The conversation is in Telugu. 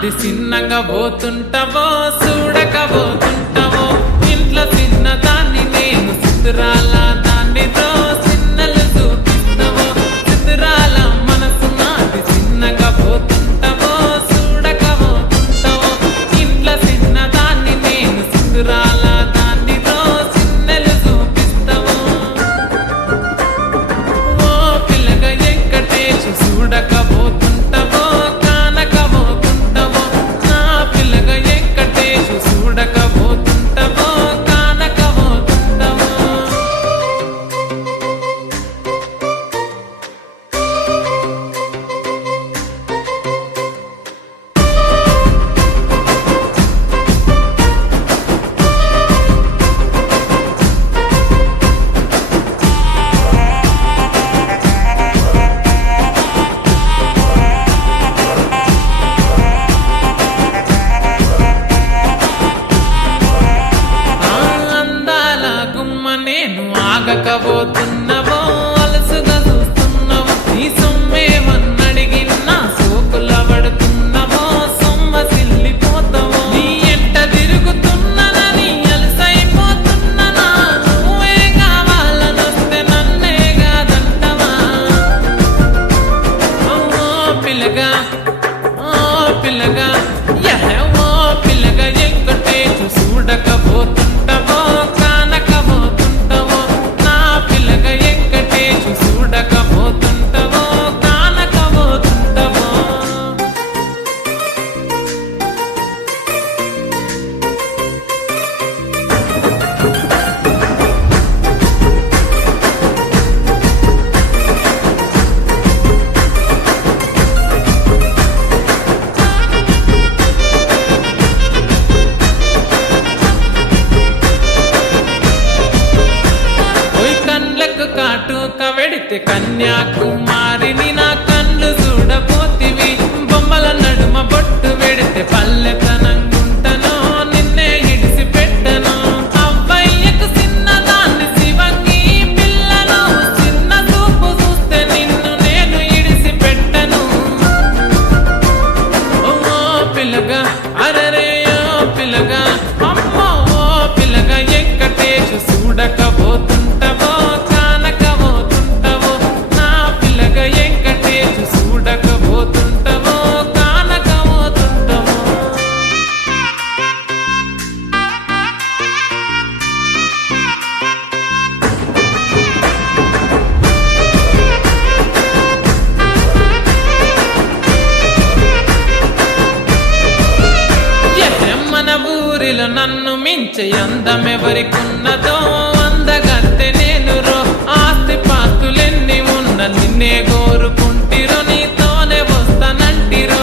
నాది చిన్నగా పోతుంటావో చూడకపోతుంటావో ఇంట్లో చిన్న దాన్ని నేను సిద్ధురాల దాన్ని చిన్నలు చూపిస్తావో సిద్ధురాల మనసు నాది చిన్నగా పోతుంటావో చూడకపోతుంటావో ఇంట్లో చిన్న దాన్ని నేను సిద్ధురాల దాన్ని చిన్నలు చూపిస్తావో ఓ పిల్లగా వెంకటేశు చూడకపోతుంటావో కానకపోతుంటావో నా పిల్లగా వెంకటేశు చూడకపోతుంటావో కానకపోతుంటావో అందాల గుమ్మ నేను ఆగకపోతున్నావో అలసుగా చూస్తున్నావో నీ సొమ్మేమన్నడిగినా సోకుల పడుతున్నావో సొమ్మ సిల్లిపోతావో నీ ఎంట తిరుగుతున్నానని అలసైపోతున్నానా నువ్వే కావాలనొస్తే నన్నే కాదంటవా ఓ పిల్లగా ఓ పిల్లగా వెంకటేశు చూడకపోతుంటావో కానకపోతుంటావో నా పిల్లగా వెంకటేశు చూడకపోతుంటావో కానకపోతుంటావో ఓయ్ కండ్లకు కాటుక వెడితే కన్యాకుమారిని నా కళ్ళు చూడపోతివి బొమ్మల నడుమ బొట్టు వెడితే పల్లెతనంగుంటనో నిన్నే ఇడిసి పెట్టను అవ్వయ్యకు చిన్నదాన్ని శివంగి పిల్లను చిన్న చూపు చూస్తే నిన్ను నేను ఇడిసి పెట్టను ఓ పిల్లగా అరరే ఓ పిల్లగా అమ్మో ఓ పిల్లగా వెంకటేశు చూడకపోతుంటావో కానకపోతుంటావో నా పిల్లగా వెంకటేశు చూడకపోతుంటావో కానకపోతుంటావో మన ఊరిలో నన్ను మించే అందమెవరికున్నదో అందగత్తె నేను రో ఆస్తి పాస్తులెన్ని ఉన్న నిన్నే కోరుకుంటిరో నీతోనే వస్తానంటిరో